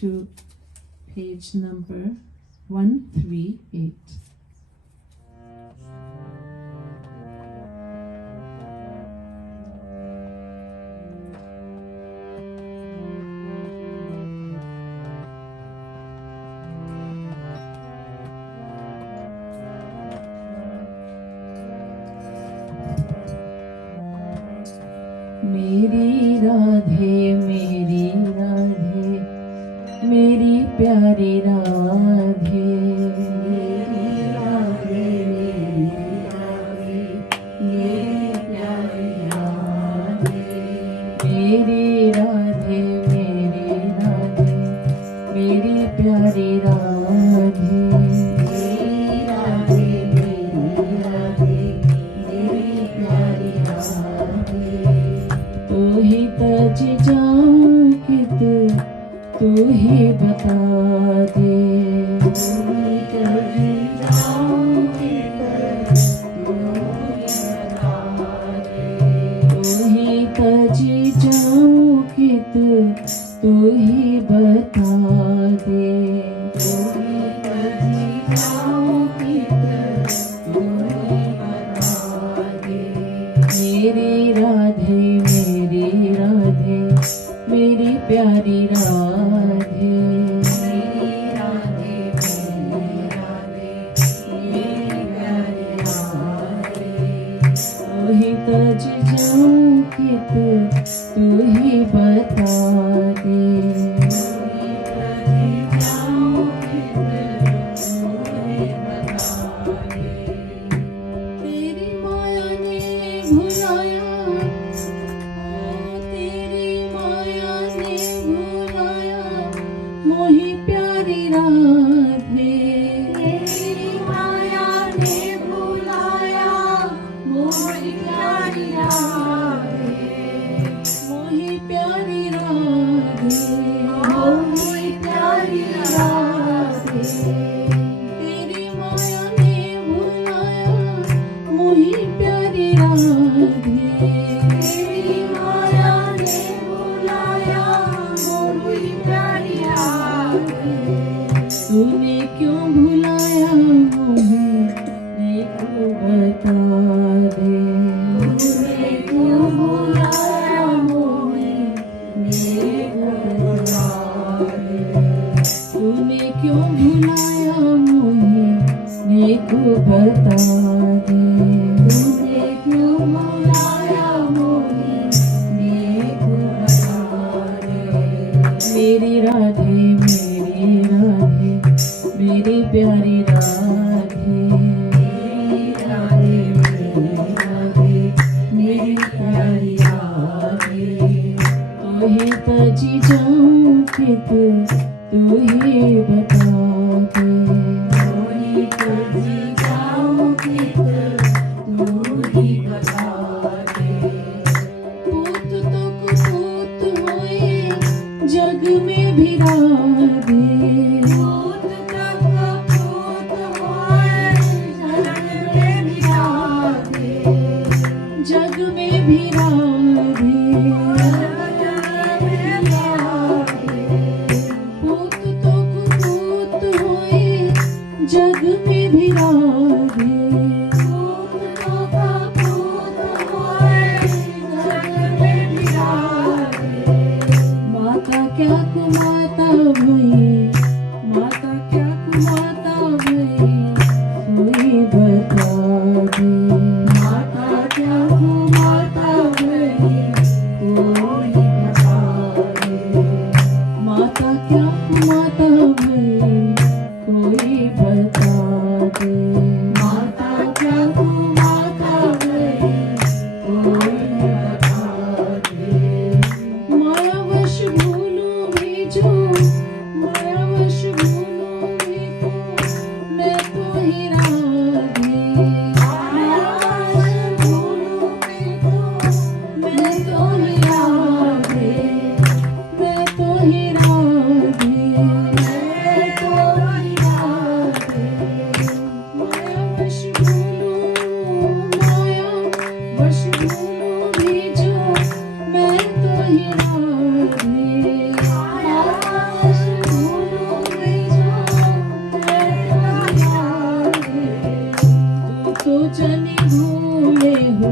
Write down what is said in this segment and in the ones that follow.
To page number 138. मेरी राधे मेरी राधे मेरी प्यारी राधे मेरी राधे मेरी राधे मेरी प्यारी राधे मेरी राधे मेरी राधे मेरी प्यारी राधे मेरी राधे मेरी राधे मेरी प्यारी राधे तू ही तज जा कित तू ही बता दे। तेरी माया ने भुलाया, तेरी माया ने भुलाया मोही प्यारी राधे। तेरी माया ने भुलाया मोही प्यारी राधे, मोही प्यारी राधे, मोही प्यारी राधे। तेरी माया ने भुलाया मोही प्यारी राधे, तेरी माया ने भुलाया मोही प्यारी राधे। तूने क्यों भुलाया मोहे देखो बता दे। तूने क्यों भुलाया मोहे देखो बता दे। तूने क्यों भुलाया मोहे देखो बता दे। तूने क्यों भुलाया मोहे देखो बता दे। मेरी राधे मेरी राधे मेरी प्यारी राधे, मेरी राधे मेरी प्यारी राधे। तुहे तजी जाऊं कित तू ही बता दे। तुहे तजी जाऊं कित तू ही बता दे। पूत तो कुपूत होए जग में भी राधे। पूत तो कुपूत होए जग में भी राधे। पूत तो कुपूत होए जग में भी राधे। पूत तो कुपूत होए जग में भी राधे। माता क्या कुमाता भई, माता क्या कुमाता भई कोई बता दे। माता क्या कुमाता भई कोई बता दे। माता क्या कुमाता भई कोई बता दे। माता क्या कुमाता भई कोई बता दे। मायावश भूलूं भी जो, मायावश भूलूं भी को मैं तो ही राधे। मायावश भूलूं भी को मैं तो ही राधे, मैं तो ही राधे, मैं तो ही राधे। मायावश भूलूं, मायावश भूलूं भी जो मैं तो ही राधे। मायावश भूलूं भी जो मैं तो ही राधे। तू तो जनी भूले हो,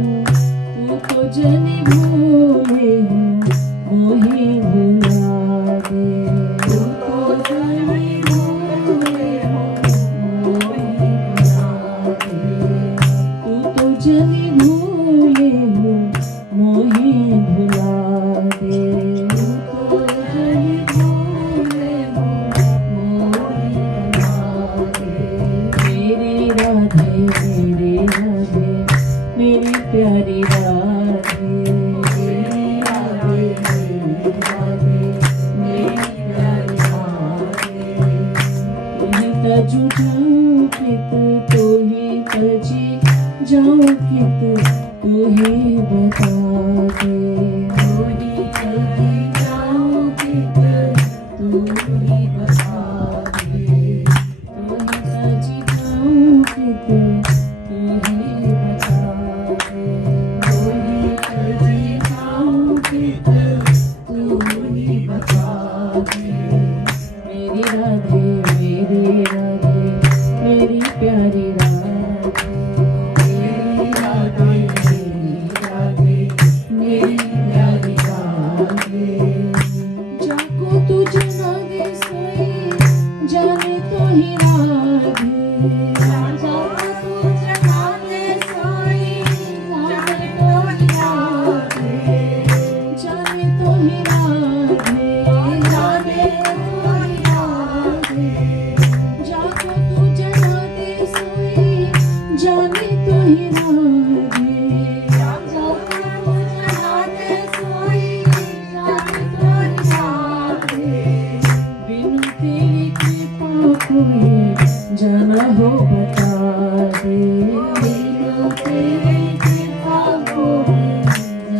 तू तो जनी भूले हो मोहे भुला दे। तू तो जनी भूले हो मोहे भुला दे। तू तो जनी भूले हो मोहे भुला दे। तू तो जनी भूले हो मोहे भुला दे। मेरी राधे मेरी राधे मेरी प्यारी राधे। मेरी राधे मेरी राधे मेरी प्यारी राधे। तुही तजू जाऊं कित तू ही तजी जाऊं कित तू ही बता दे। तुही तजी जाऊं कित तू ही बता दे। तुही तजी जाऊं कित तू ही बता दे। तुही तजी जाऊं कित तू ही बता दे। मेरी राधे मेरी राधे मेरी प्यारी राधे। मेरी राधे मेरी राधे मेरी प्यारी राधे। जाने तो ही राधे बिनु तेरी कृपा कोई जाना हो बता दे बिनु तेरी कृपा कोई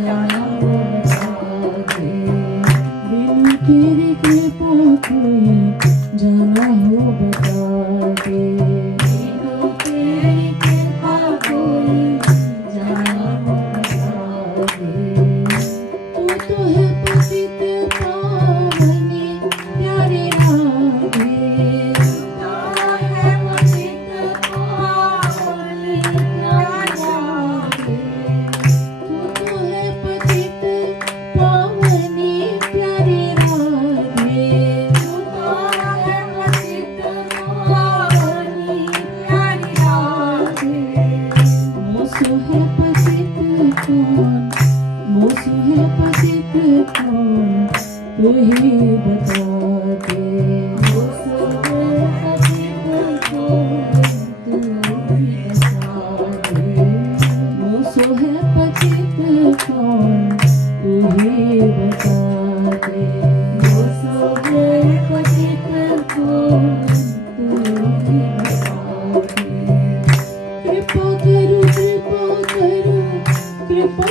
जाना हो बता दे बिनु तेरी कृपा कोई जाना हो बता दे बिनु तेरी कृपा कोई जाना हो बता दे तू तो है पतित पावनी प्यारे राधे तू ही बता दे मोसो है पतित कौन तू ही बता दे मोसो है पतित कौन तू ही बता दे कृपा करो कृपा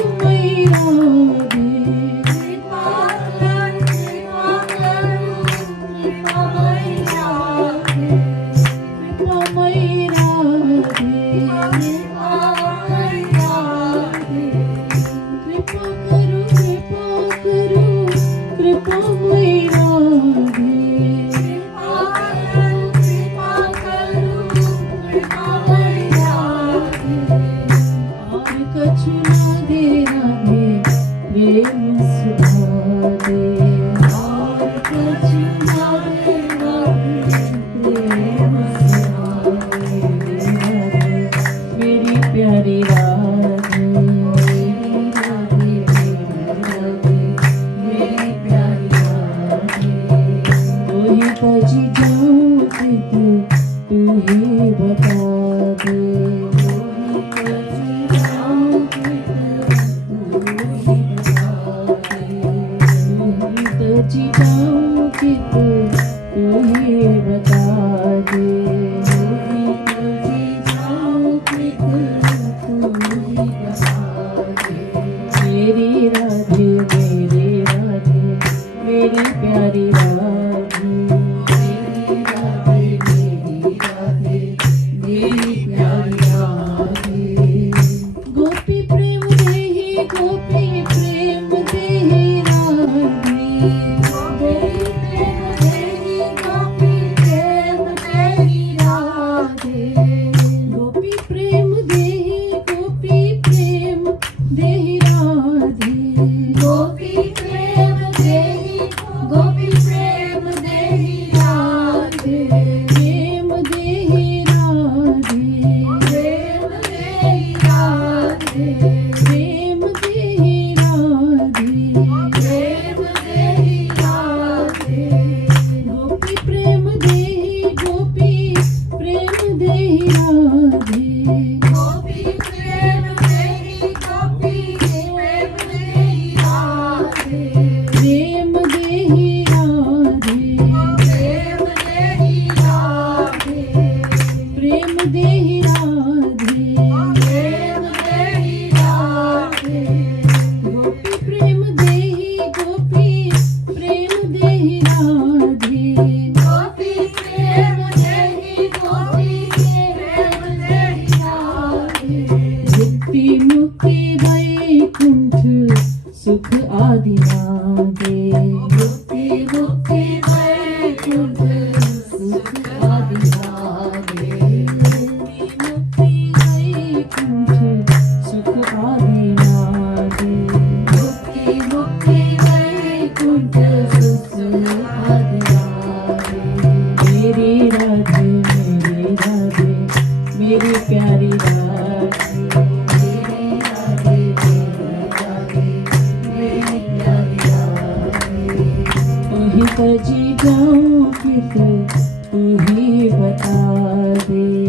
मैया तू ही बता दे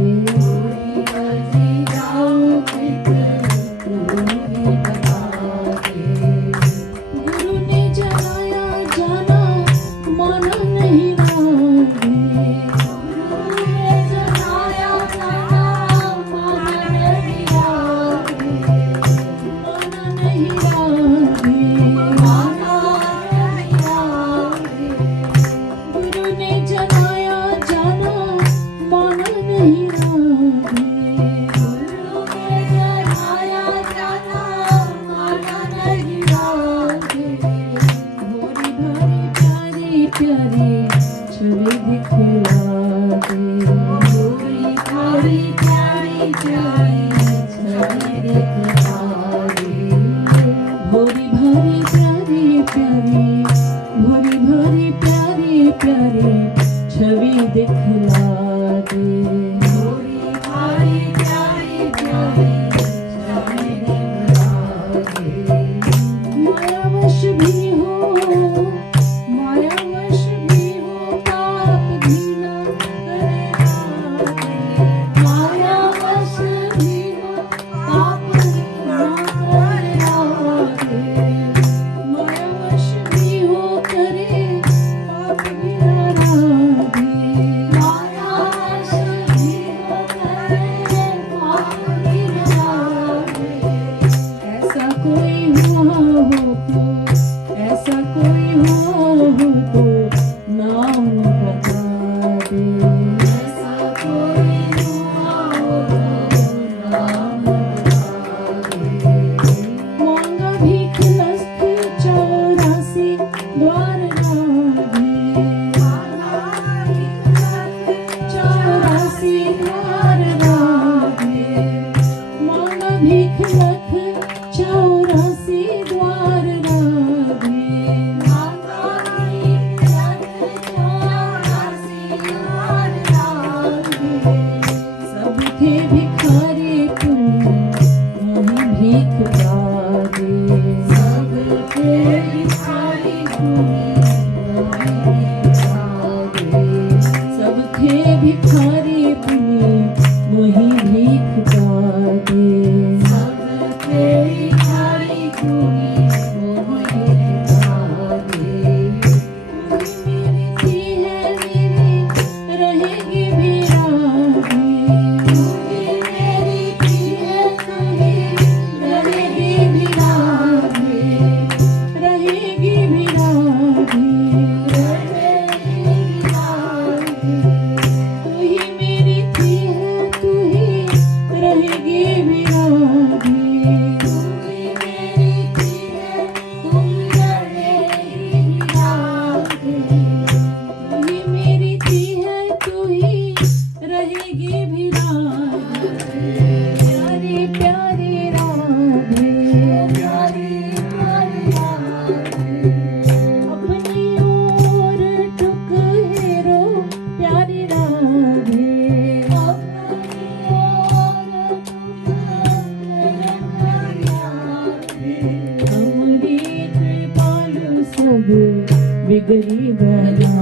बिगड़ी बना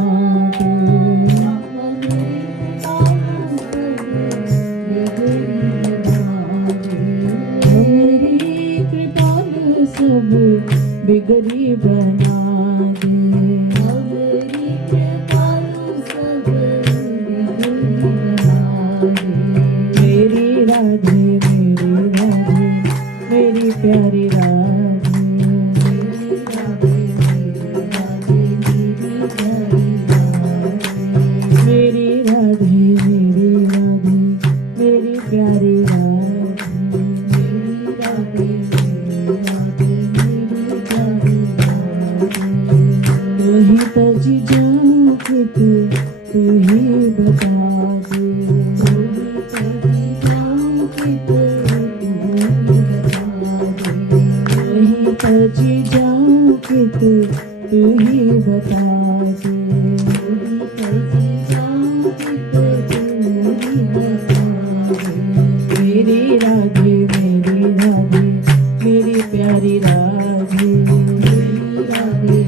बिगड़ी बना दे हमारी कृपालु सब बिगड़ी बना दे मेरी राधे मेरी प्यारी राधे मेरी राधे मेरी राधे मेरी प्यारी राधे मेरी राधे वही तजी जाऊं कि तू ही बता दे वही तजी जाऊं कि तू ही बता दे वही तजी जाऊं कि तू ही बता दे वही तजी जाऊं कि तू ही बता दे मेरी राधे मेरी प्यारी राधे मेरी राधे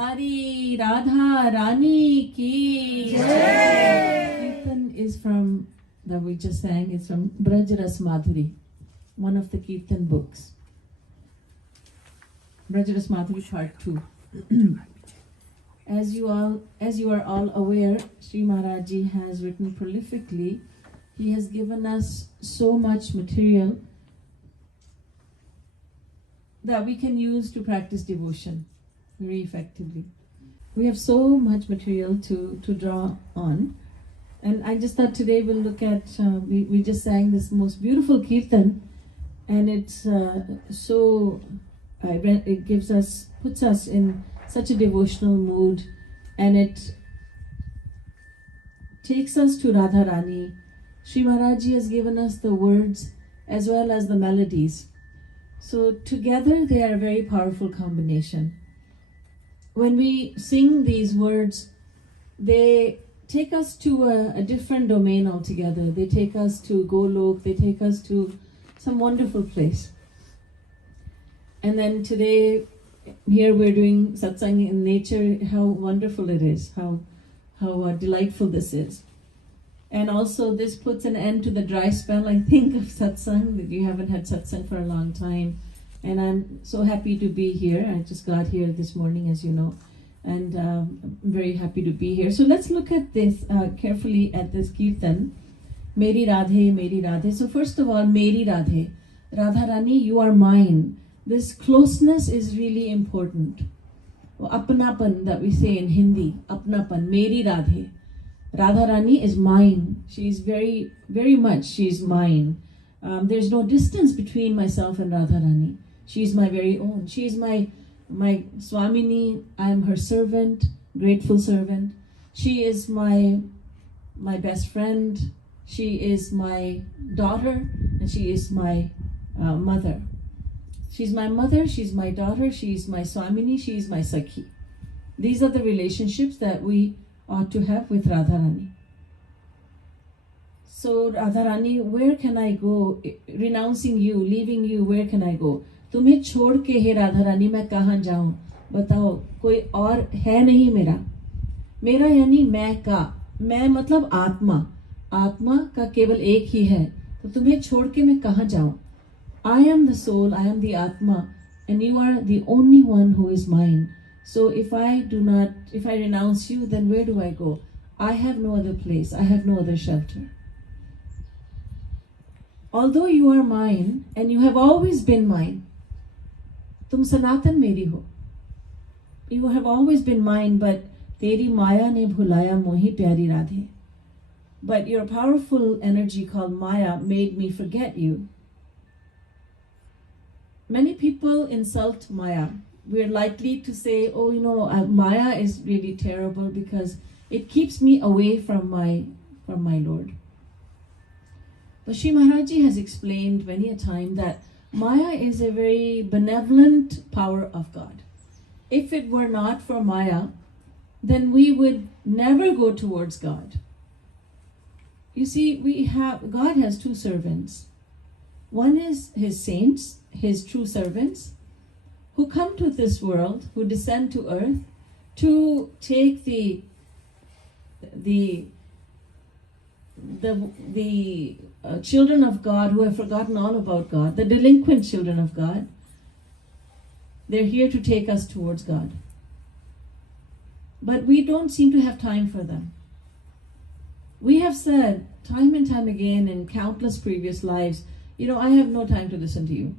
हमारी राधा रानी की जय. Kirtan is from, that we just sang, is from Braj Ras Madhuri, one of the Kirtan books. Braj Ras Madhuri part 2. As you are all aware, Sri Maharaj Ji has written prolifically. He has given us so much material that we can use to practice devotion very effectively. We have so much material to draw on. And I just thought today we'll look at, we just sang this most beautiful Kirtan, and it's it gives us, puts us in such a devotional mood, and it takes us to Radha Rani. Sri Maharaj Ji has given us the words as well as the melodies. So together they are a very powerful combination. When we sing these words, they take us to a different domain altogether. They take us to Golok, they take us to some wonderful place. And then today, here we're doing Satsang in nature. How wonderful it is, how delightful this is. And also this puts an end to the dry spell, I think, of Satsang, that you haven't had Satsang for a long time. And I'm so happy to be here. I just got here this morning, as you know, and I'm very happy to be here. So let's look at this carefully at this Kirtan. Meri Radhe, Meri Radhe. So first of all, Meri Radhe. Radha Rani, you are mine. This closeness is really important. Apnapan that we say in Hindi, apnapan, Meri Radhe. Radha Rani is mine. She is very, very much, she is mine. There's no distance between myself and Radha Rani. She is my very own. She is my Swamini. I am her servant, grateful servant. She is my best friend. She is my daughter, and she is my mother. She's my mother, she's my daughter, she's my Swamini, she's my Sakhi. These are the relationships that we ought to have with Radha Rani. So Radha Rani, where can I go? Renouncing you, leaving you, where can I go? तुम्हें छोड़ के हे राधा रानी मैं कहाँ जाऊं? बताओ, कोई और है नहीं मेरा. मेरा यानी मैं का, मैं मतलब आत्मा. आत्मा का केवल एक ही है. तो तुम्हें छोड़ के मैं कहाँ जाऊं? I am the soul, I am the Atma, and you are the only one who is mine. So if I renounce you, then where do I go? I have no other place, I have no other shelter. Although you are mine, and you have always been mine, tum sanatan meri ho. You have always been mine, but teri maya ne bhulaya mohi pyari Radhe. But your powerful energy called Maya made me forget you. Many people insult Maya. We're likely to say, oh, Maya is really terrible because it keeps me away from my Lord. But Sri Maharaj Ji has explained many a time that Maya is a very benevolent power of God. If it were not for Maya, then we would never go towards God. You see, God has two servants. One is his saints, his true servants, who come to this world, who descend to earth to take the children of God who have forgotten all about God, the delinquent children of God. They're here to take us towards God. But we don't seem to have time for them. We have said time and time again in countless previous lives, I have no time to listen to you.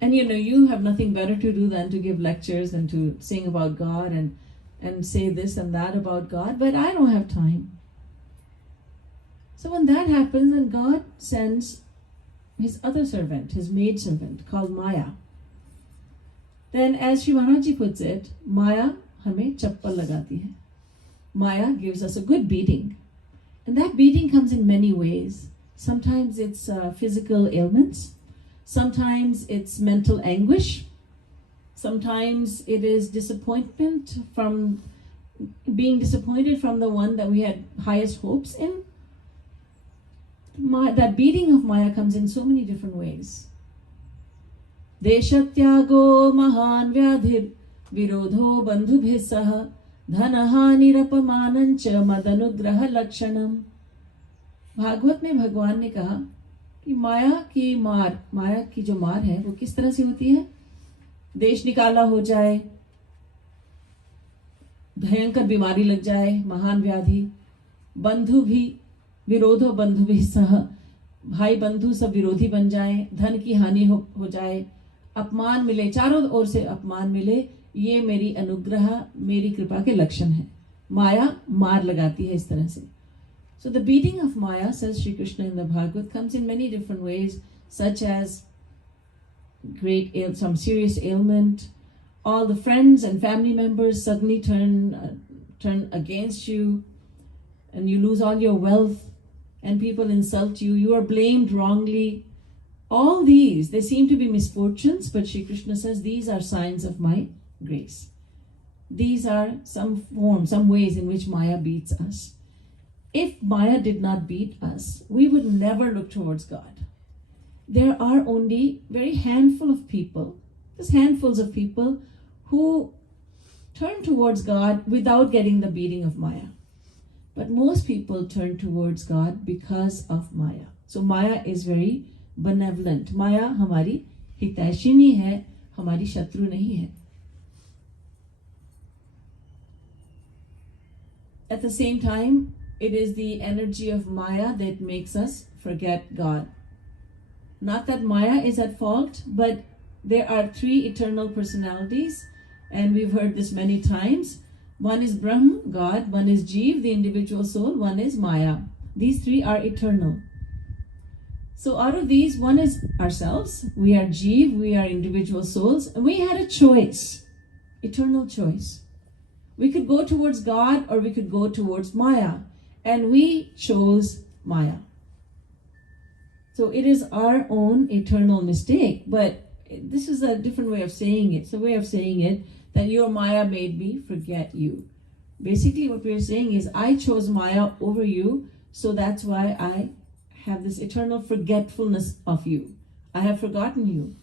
And you have nothing better to do than to give lectures and to sing about God and say this and that about God, but I don't have time. So when that happens, then God sends his other servant, his maid servant, called Maya. Then as Sri Maharaj Ji puts it, Maya hame chappal lagati hai. Maya gives us a good beating. And that beating comes in many ways. Sometimes it's physical ailments. Sometimes it's mental anguish. Sometimes it is disappointment from being disappointed from the one that we had highest hopes in. That beating of Maya comes in so many different ways. Deshatyago mahan vyadhir विरोधो बंधुभिः सह धनहानिरपमानंच मदनुग्रह लक्षणम। भागवत में भगवान ने कहा कि माया की जो मार है वो किस तरह से होती है। देश निकाला हो जाए, भयंकर बीमारी लग जाए, महान व्याधि, बंधु भी विरोधो बंधु भी सह, भाई बंधु सब विरोधी बन जाए, धन की हानि हो जाए, अपमान मिले, चारों ओर से अपमान मिले, ये मेरी अनुग्रह, मेरी कृपा के लक्षण है। माया मार लगाती है इस तरह से। So the beating of Maya, says Shri Krishna in the Bhagavad, comes in many different ways, such as some serious ailment. All the friends and family members suddenly turn against you, and you lose all your wealth, and people insult you. You are blamed wrongly. All these, they seem to be misfortunes, but Shri Krishna says these are signs of my grace. These are some ways in which Maya beats us. If Maya did not beat us, we would never look towards God. There are only very handful of people, just handfuls of people, who turn towards God without getting the beating of Maya. But most people turn towards God because of Maya. So Maya is very benevolent. Maya हमारी हितैषिणी है, हमारी शत्रु नहीं है. At the same time, it is the energy of Maya that makes us forget God. Not that Maya is at fault, but there are three eternal personalities, and we've heard this many times. One is Brahm, God, one is Jeev, the individual soul, one is Maya. These three are eternal. So out of these, one is ourselves. We are Jeev, we are individual souls, and we had a choice, eternal choice. We could go towards God or we could go towards Maya, and we chose Maya. So it is our own eternal mistake, but this is a different way of saying it. It's a way of saying it that your Maya made me forget you. Basically what we're saying is I chose Maya over you, so that's why I have this eternal forgetfulness of you. I have forgotten you.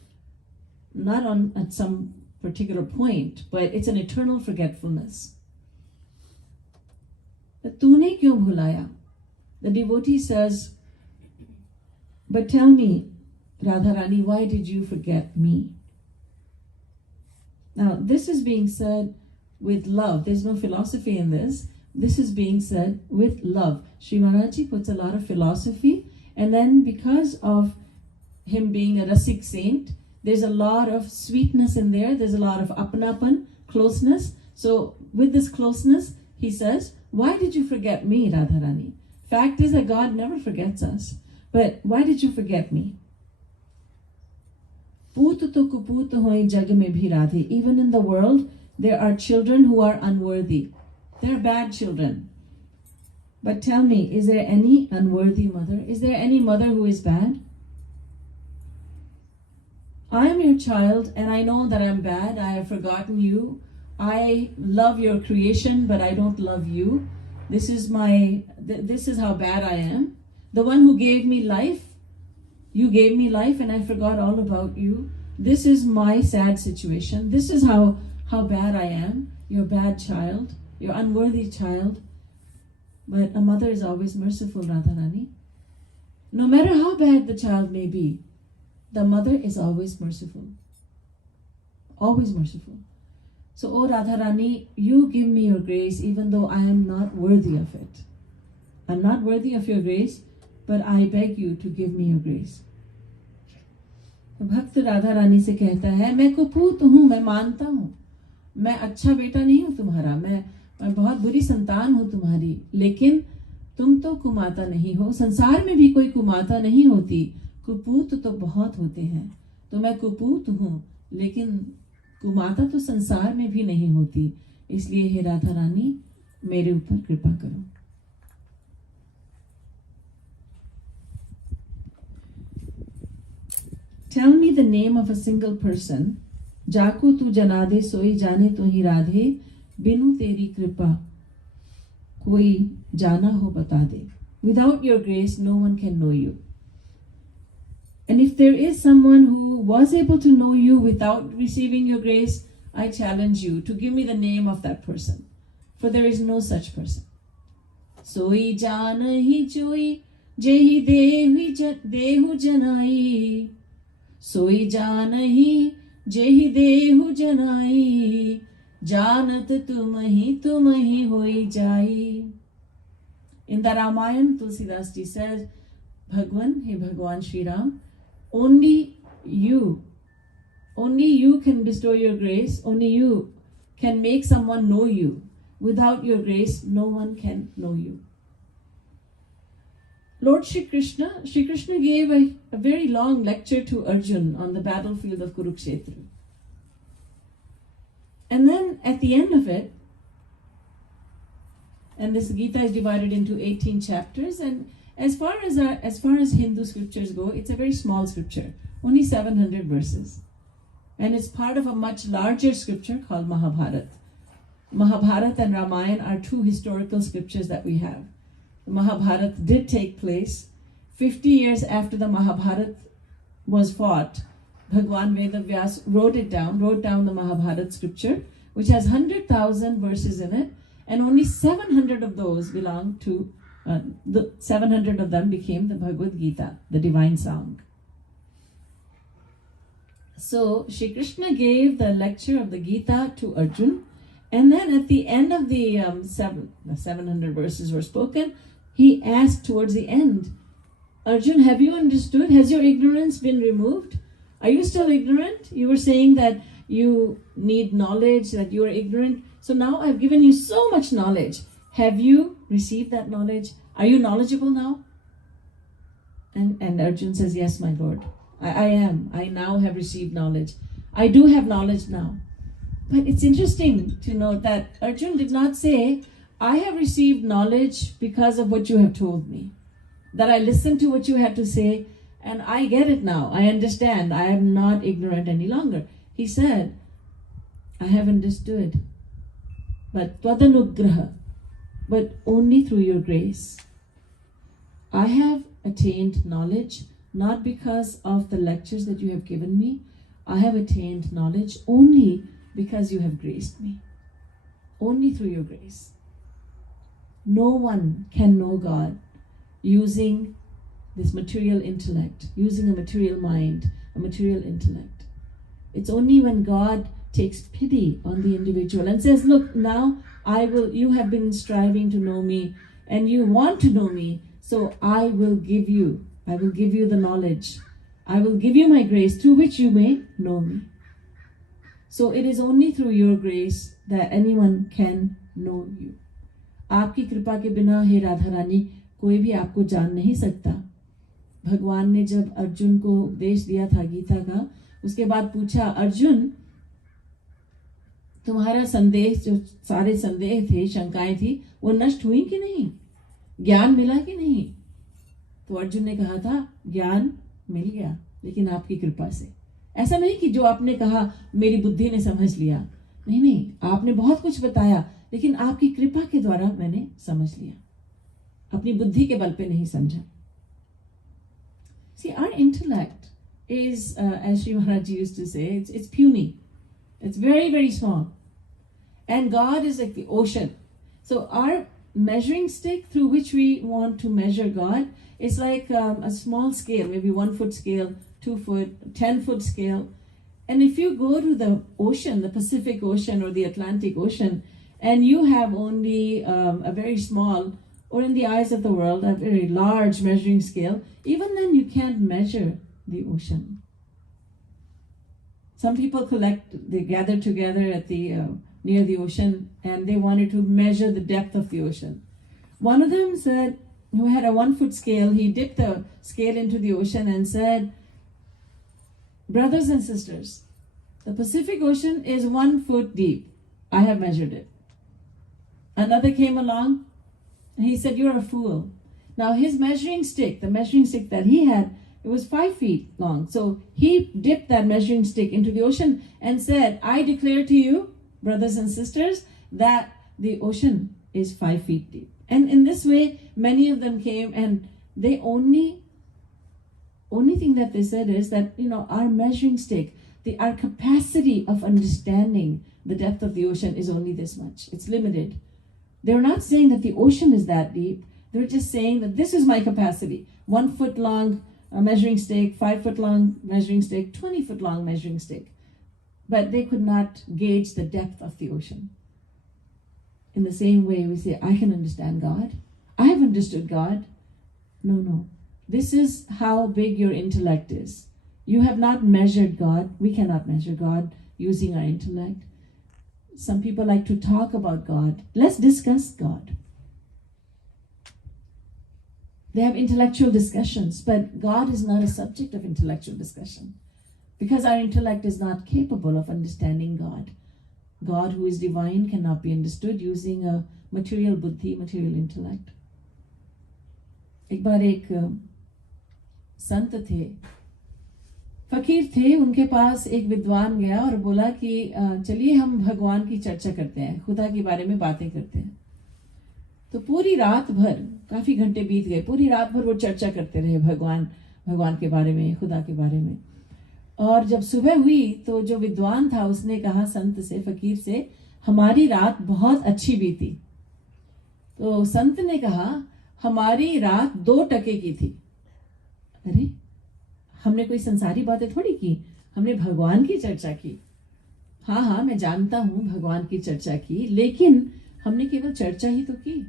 Not at some particular point, but it's an eternal forgetfulness. But तूने क्यों भुलाया? The devotee says, but tell me, Radharani, why did you forget me? Now, this is being said with love. There's no philosophy in this. This is being said with love. Shri Maharaj puts a lot of philosophy, and then because of him being a Rasik saint, there's a lot of sweetness in there. There's a lot of apanapan, closeness. So with this closeness, he says, why did you forget me, Radharani? Fact is that God never forgets us. But why did you forget me? Poot to kuput hoi jag mein bhi Radhe. Even in the world, there are children who are unworthy. They're bad children. But tell me, is there any unworthy mother? Is there any mother who is bad? I am your child, and I know that I'm bad. I have forgotten you. I love your creation, but I don't love you. This is how bad I am. The one who gave me life, you gave me life, and I forgot all about you. This is my sad situation. This is how bad I am. You're a bad child. You're an unworthy child. But a mother is always merciful, Radharani. No matter how bad the child may be, the mother is always merciful. Always merciful. So, oh Radharani, you give me your grace even though I am not worthy of it. I'm not worthy of your grace, but I beg you to give me your grace. भक्त राधा रानी से कहता है, मैं कुपूत हूँ, मैं मानता हूँ, मैं अच्छा बेटा नहीं हूँ तुम्हारा, मैं बहुत बुरी संतान हूँ तुम्हारी, लेकिन तुम तो कुमाता नहीं हो. संसार में भी कोई कुमाता नहीं होती, कुपूत तो बहुत होते हैं. तो मैं कुपूत हूँ, लेकिन कुमाता तो संसार में भी नहीं होती. इसलिए हे राधा रानी, मेरे ऊपर कृपा करो. Tell me the name of a single person. जाको तू जना दे सोई जाने तो ही राधे, बिनु तेरी कृपा कोई जाना हो बता दे. Without your grace, no one can know you. And if there is someone who was able to know you without receiving your grace, I challenge you to give me the name of that person, for there is no such person. Soi janahi choi jehi dehu janai. Soi janahi jehi dehu janai. Janat tumhi hoi jai. In the Ramayana, Tulsidas ji says, Bhagwan, hey Bhagwan Shri Ram, only you can bestow your grace, only you can make someone know you. Without your grace, no one can know you. Lord Shri Krishna gave a very long lecture to Arjun on the battlefield of Kurukshetra. And then at the end of it, and this Gita is divided into 18 chapters, and as far as Hindu scriptures go, it's a very small scripture, only 700 verses. And it's part of a much larger scripture called Mahabharata. Mahabharata and Ramayana are two historical scriptures that we have. The Mahabharata did take place 50 years after the Mahabharata was fought. Bhagwan Vedavyas wrote down the Mahabharata scripture, which has 100,000 verses in it, and only 700 of those belong to, 700 of them became the Bhagavad Gita, the divine song. So Shri Krishna gave the lecture of the Gita to Arjun, and then at the end of the 700 verses were spoken, he asked towards the end, Arjun, have you understood? Has your ignorance been removed? Are you still ignorant? You were saying that you need knowledge, that you are ignorant. So now I've given you so much knowledge. Have you received that knowledge? Are you knowledgeable now? And Arjun says, yes, my Lord. I am. I now have received knowledge. I do have knowledge now. But it's interesting to note that Arjun did not say, I have received knowledge because of what you have told me. That I listened to what you had to say and I get it now. I understand. I am not ignorant any longer. He said, I have understood. But Tvadanugraha, but only through your grace. I have attained knowledge not because of the lectures that you have given me. I have attained knowledge only because you have graced me. Only through your grace. No one can know God using this material intellect, using a material mind, a material intellect. It's only when God takes pity on the individual and says, look, now you have been striving to know me and you want to know me, so I will give you the knowledge. I will give you my grace through which you may know me. So it is only through your grace that anyone can know you. आपकी कृपा के बिना हे राधा रानी कोई भी आपको जान नहीं सकता. भगवान ने जब अर्जुन को उपदेश दिया था गीता का, उसके बाद पूछा, अर्जुन तुम्हारा संदेह, जो सारे संदेह थे, शंकाएं थी, वो नष्ट हुई कि नहीं? ज्ञान मिला कि नहीं? तो अर्जुन ने कहा था, ज्ञान मिल गया, लेकिन आपकी कृपा से. ऐसा नहीं कि जो आपने कहा मेरी बुद्धि ने समझ लिया. नहीं, आपने बहुत कुछ बताया, लेकिन आपकी कृपा के द्वारा मैंने समझ लिया. अपनी बुद्धि के बल पे नहीं समझा. See, our intellect is, as Shri Maharaj used to say, it's puny. It's very, very small. And God is like the ocean. So our measuring stick through which we want to measure God is like a small scale, maybe 1 foot scale, 2 foot, 10 foot scale. And if you go to the ocean, the Pacific Ocean or the Atlantic Ocean, and you have only a very small, or in the eyes of the world, a very large measuring scale, even then you can't measure the ocean. Some people they gather together at the near the ocean, and they wanted to measure the depth of the ocean. One of them said, who had a 1 foot scale, he dipped the scale into the ocean and said, brothers and sisters, the Pacific Ocean is 1 foot deep. I have measured it. Another came along, and he said, you're a fool. Now his measuring stick, the measuring stick that he had, it was 5 feet long. So he dipped that measuring stick into the ocean and said, I declare to you, brothers and sisters, that the ocean is 5 feet deep. And in this way, many of them came, and they only thing that they said is that, our measuring stick, our capacity of understanding the depth of the ocean is only this much. It's limited. They're not saying that the ocean is that deep. They're just saying that this is my capacity. 1 foot long measuring stick, 5 foot long measuring stick, 20 foot long measuring stick. But they could not gauge the depth of the ocean. In the same way, we say, I can understand God. I have understood God. No. This is how big your intellect is. You have not measured God. We cannot measure God using our intellect. Some people like to talk about God. Let's discuss God. They have intellectual discussions, but God is not a subject of intellectual discussion because our intellect is not capable of understanding God. God, who is divine, cannot be understood using a material buddhi, material intellect. एक बार एक संत थे, फकीर थे, उनके पास एक विद्वान गया और बोला कि चलिए हम भगवान की चर्चा करते हैं, खुदा के बारे में बातें करते हैं। तो पूरी रात भर, काफी घंटे बीत गए, पूरी रात भर वो चर्चा करते रहे भगवान के बारे में, खुदा के बारे में। और जब सुबह हुई तो जो विद्वान था उसने कहा संत से, फकीर से, हमारी रात बहुत अच्छी बीती। तो संत ने कहा हमारी रात 2 टके की थी। अरे, हमने कोई संसारी बातें थोड़ी की, हमने भगवान की चर्चा की। हाँ, मैं जानता हूं भगवान की चर्चा की, लेकिन हमने केवल चर्चा ही तो की।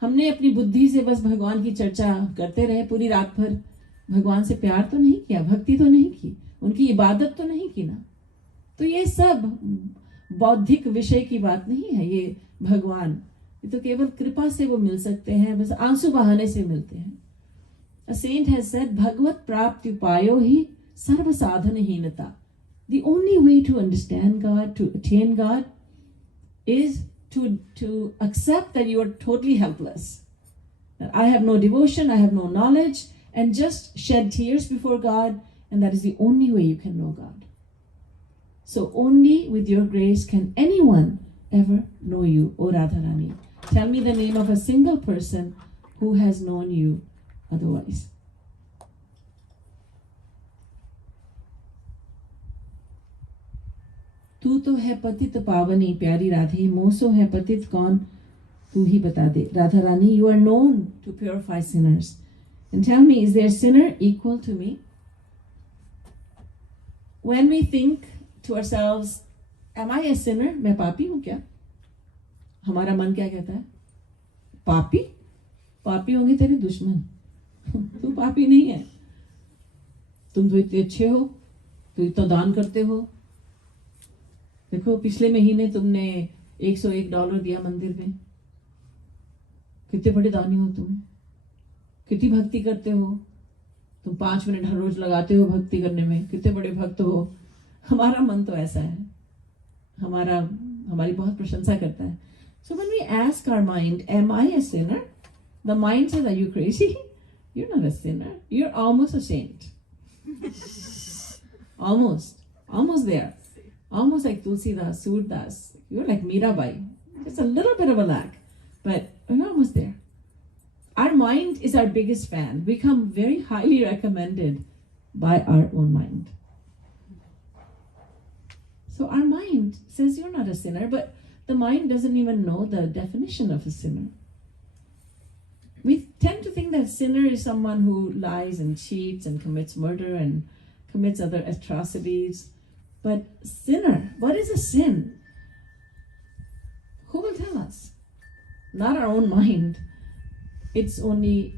हमने अपनी बुद्धि से बस भगवान की चर्चा करते रहे पूरी रात भर। भगवान से प्यार तो नहीं किया, भक्ति तो नहीं की, उनकी इबादत तो नहीं की ना। तो ये सब बौद्धिक विषय की बात नहीं है। ये भगवान, ये तो केवल कृपा से वो मिल सकते हैं, बस आंसू बहाने से मिलते हैं। A saint has said, Bhagavad Prapti Upayo hi sarva sadhanahinata. The only way to understand God, to attain God, is to accept that you are totally helpless. That I have no devotion, I have no knowledge, and just shed tears before God, and that is the only way you can know God. So only with your grace can anyone ever know you, O Radharani. Tell me the name of a single person who has known you otherwise. तू तो है पतित पावनी प्यारी Radhe, moso है पतित कौन तू ही बता दे। Radha Rani, you are known to purify sinners. And tell me, is there a sinner equal to me? When we think to ourselves, am I a sinner? मैं पापी हूँ क्या? हमारा मन क्या कहता है? पापी? पापी होंगे तेरे दुश्मन। तू पापी नहीं है। तुम तो इतने अच्छे हो, तू इतना दान करते हो। देखो, पिछले महीने तुमने $101 दिया मंदिर में। कितने बड़े दानी हो तुम, कितनी भक्ति करते हो तुम। 5 मिनट हर रोज लगाते हो भक्ति करने में, कितने बड़े भक्त हो। हमारा मन तो ऐसा है, हमारी बहुत प्रशंसा करता है। So when we ask our mind, am I a sinner? The mind says, are you crazy? You're not a sinner. You're almost a saint. Almost there. Almost like Tulsidas, Surdas. You're like Mirabai. Just a little bit of a lag, but we're almost there. Our mind is our biggest fan. We come very highly recommended by our own mind. So our mind says you're not a sinner, but the mind doesn't even know the definition of a sinner. We tend to think that a sinner is someone who lies and cheats and commits murder and commits other atrocities. But sinner, what is a sin? Who will tell us? Not our own mind. It's only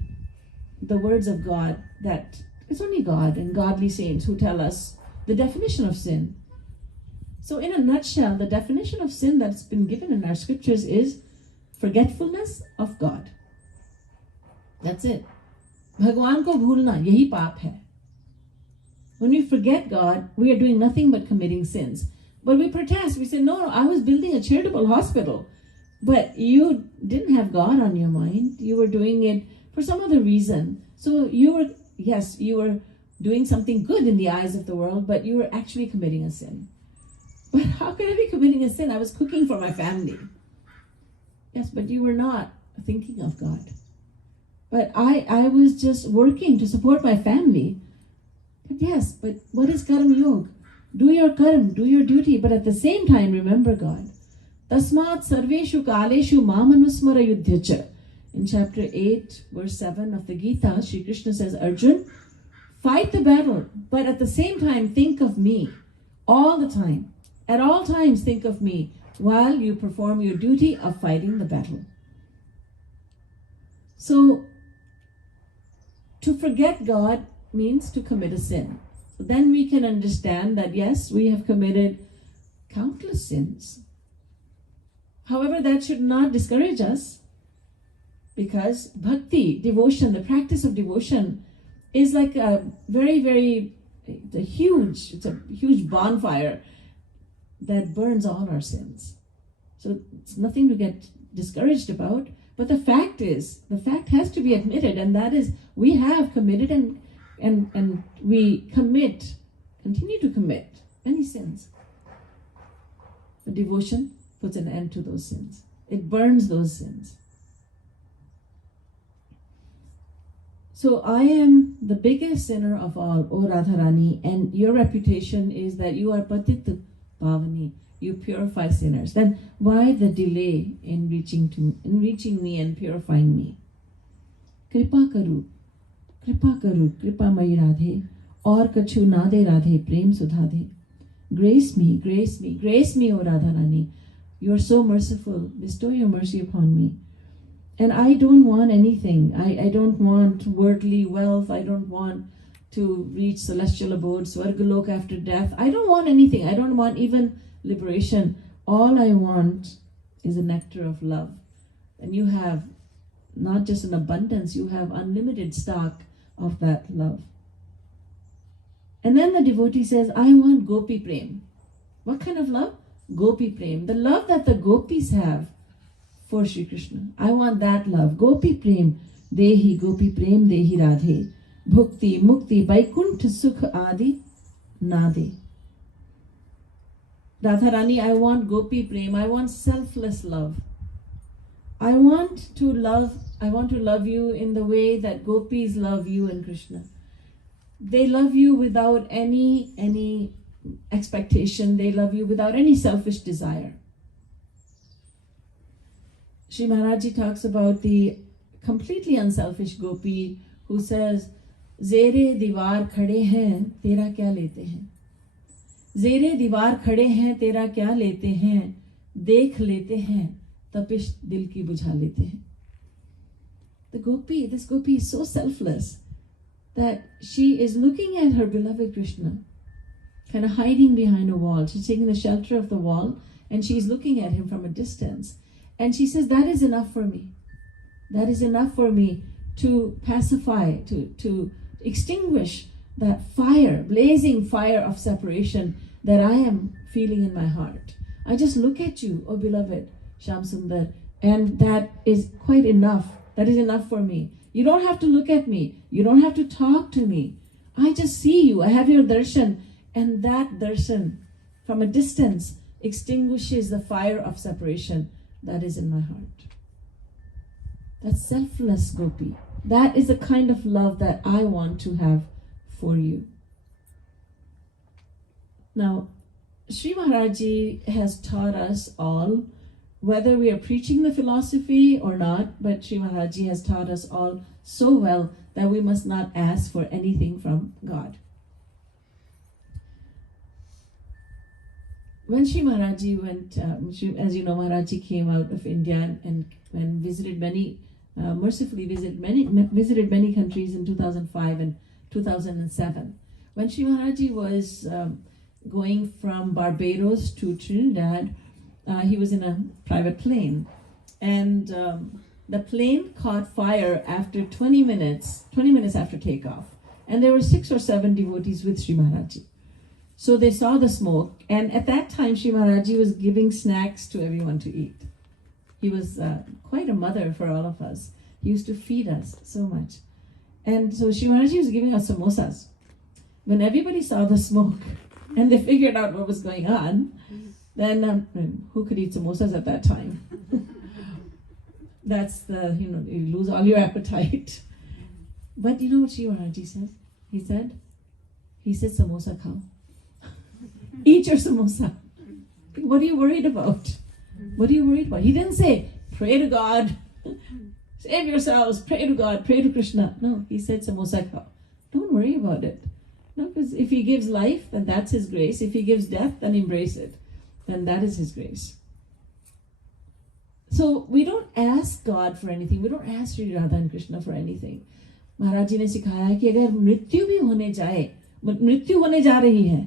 the words of God, that it's only God and godly saints who tell us the definition of sin. So in a nutshell, the definition of sin that's been given in our scriptures is forgetfulness of God. That's it. Bhagwan ko bhulna, yahi paap hai. When we forget God, we are doing nothing but committing sins. But we protest. We say, no, I was building a charitable hospital. But you didn't have God on your mind. You were doing it for some other reason. So you were doing something good in the eyes of the world, but you were actually committing a sin. But how could I be committing a sin? I was cooking for my family. Yes, but you were not thinking of God. But I was just working to support my family. But yes, but what is Karma Yoga? Do your karma, do your duty, but at the same time remember God. Tasmat sarveshu kaleshu mamanusmara yudhyacha. In chapter 8, verse 7 of the Gita, Shri Krishna says, Arjun, fight the battle, but at the same time think of me. All the time. At all times think of me while you perform your duty of fighting the battle. So, to forget God means to commit a sin. So then we can understand that yes, we have committed countless sins. However, that should not discourage us, because bhakti, devotion, the practice of devotion is like a it's a huge bonfire that burns all our sins. So it's nothing to get discouraged about. But the fact has to be admitted, and that is we have committed and we continue to commit many sins. But devotion puts an end to those sins. It burns those sins. So I am the biggest sinner of all, O Radharani, and your reputation is that you are Patit Pavani. You purify sinners. Then why the delay in reaching me and purifying me? Kripa karu, kripa mai Radhe, aur kachu na de Radhe, prem sudha de. Grace me, O Radharani. You are so merciful. Bestow your mercy upon me. And I don't want anything. I don't want worldly wealth. I don't want to reach celestial abode, Swargalok after death. I don't want anything. I don't want even liberation. All I want is a nectar of love. And you have not just an abundance, you have unlimited stock of that love. And then the devotee says, I want Gopi Prem. What kind of love? Gopi Prem. The love that the gopis have for Shri Krishna. I want that love. Gopi Prem. Dehi Gopi Prem Dehi Radhe. Bhukti Mukti Vaikuntha Sukha Adi Nade. Radharani, I want Gopi Prem. I want selfless love. I want to love you in the way that gopis love you and Krishna. They love you without any expectation. They love you without any selfish desire. Shri Maharaj talks about the completely unselfish gopi who says, Zere diwar khade hain, tera kya lete hain? Zere diwar khade hain, tera kya lete hain? Dekh lete hain, tapish dil ki bujha lete hain. This gopi is so selfless that she is looking at her beloved Krishna, kind of hiding behind a wall. She's taking the shelter of the wall and she's looking at him from a distance. And she says, that is enough for me. That is enough for me to pacify, to extinguish that fire, blazing fire of separation that I am feeling in my heart. I just look at you, oh beloved Shyam Sundar, and that is quite enough. That is enough for me. You don't have to look at me. You don't have to talk to me. I just see you. I have your darshan. And that darshan, from a distance, extinguishes the fire of separation that is in my heart. That's selfless gopi. That is the kind of love that I want to have for you. Now, Shri Maharaj has taught us all, whether we are preaching the philosophy or not, but Shri Maharaj has taught us all so well that we must not ask for anything from God. When Shri Maharaj went, as you know, Maharaj came out of India and visited mercifully visited many countries in 2005 and 2007. When Shri Maharaj was going from Barbados to Trinidad, he was in a private plane, and the plane caught fire after 20 minutes after takeoff, and there were 6 or 7 devotees with Shri Maharaj. So they saw the smoke, and at that time Shri Maharaj was giving snacks to everyone to eat. He was quite a mother for all of us. He used to feed us so much. And so Shri Maharaj was giving us samosas. When everybody saw the smoke and they figured out what was going on, then who could eat samosas at that time? That's you lose all your appetite. But you know what Shri Maharaj says? He said, He said, samosa khao. Eat your samosa. What are you worried about? What are you worried about? He didn't say, pray to God, save yourselves, pray to God, pray to Krishna. No, he said, samosa khao. Don't worry about it. No, because if he gives life, then that's his grace. If he gives death, then embrace it. Then that is his grace. So we don't ask God for anything. We don't ask Shri Radha and Krishna for anything. Maharaj ji ने सिखाया है कि अगर मृत्यु भी होने जाए, मृत्यु होने जा रही है,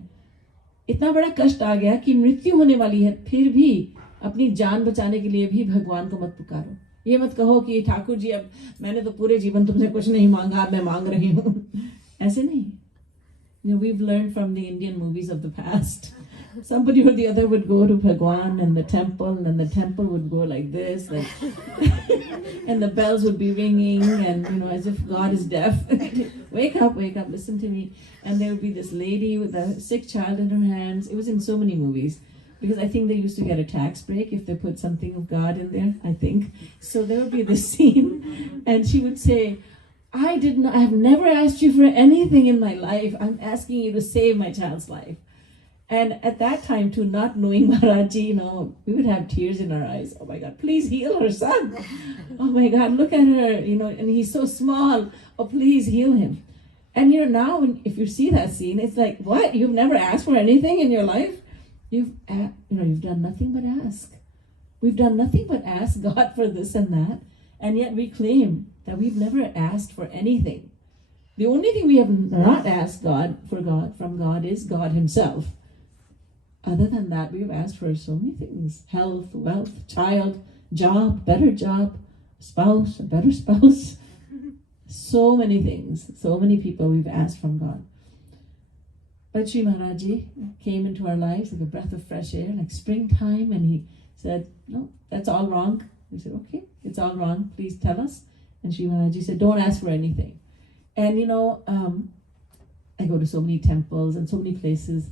इतना बड़ा कष्ट आ गया कि मृत्यु होने वाली है, फिर भी अपनी जान बचाने के लिए भी भगवान को मत पुकारो. ये मत कहो कि ठाकुर जी अब मैंने तो पूरे जीवन तुमसे कुछ नहीं मांगा, मैं मांग रही हूँ. ऐसे नहीं. We've learned from the Indian movies of the past. Somebody or the other would go to Bhagwan and the temple would go like this, like and the bells would be ringing, and as if God is deaf. Wake up, listen to me. And there would be this lady with a sick child in her hands. It was in so many movies, because I think they used to get a tax break if they put something of God in there, I think. So there would be this scene, and she would say, I have never asked you for anything in my life. I'm asking you to save my child's life. And at that time, too, not knowing Maharaj ji, we would have tears in our eyes. Oh my God, please heal her son. Oh my God, look at her, and he's so small. Oh, please heal him. And now, if you see that scene, it's like, what? You've never asked for anything in your life? You've done nothing but ask. We've done nothing but ask God for this and that. And yet we claim that we've never asked for anything. The only thing we have not asked from God is God himself. Other than that, we've asked for so many things. Health, wealth, child, job, better job, spouse, a better spouse. So many things. So many people we've asked from God. But Shri Maharaj ji came into our lives like a breath of fresh air, like springtime, and he said, no, that's all wrong. We said, okay, it's all wrong. Please tell us. And Shri Maharaj ji said, don't ask for anything. And I go to so many temples and so many places